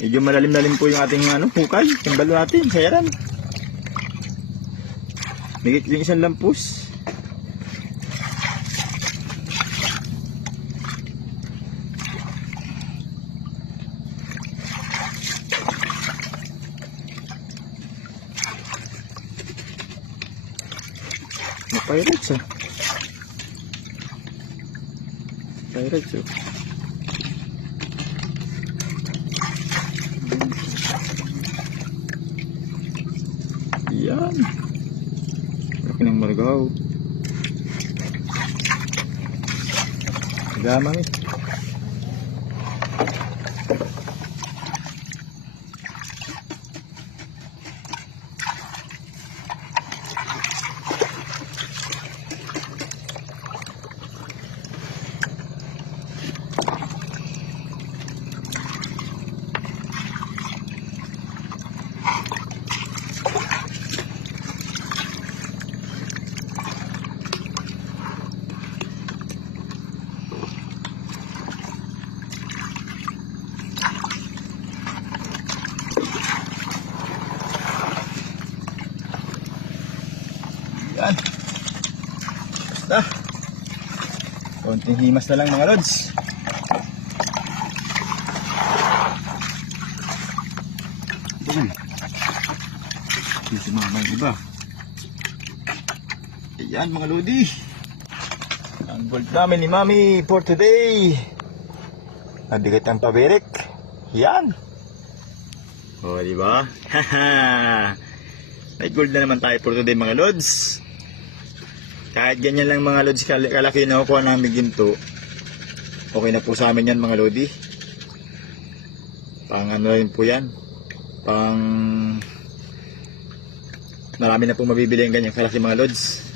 Medyo malalim-lalim po yung ating hukay. Yung balo natin, sayaran. Migit yung isang lampus. Pirates ah. Pirates oh. Yan. Laki ng margaw. Gamang eh. Yan. Basta. Konting himas na lang mga lods. Ito man. Hindi sumama yung iba. Ayan mga lodi. Ang gold namin ni Mami for today. Nabigat ang pabirik. Yan. O diba? Haha. May gold na naman tayo for today mga lods. Kahit ganyan lang mga lods kalaki na nakukuha namin ginto, okay na po sa amin yan mga lodi. Pang ano rin po yan, pang marami na po mabibili ang ganyang kalaki mga lods.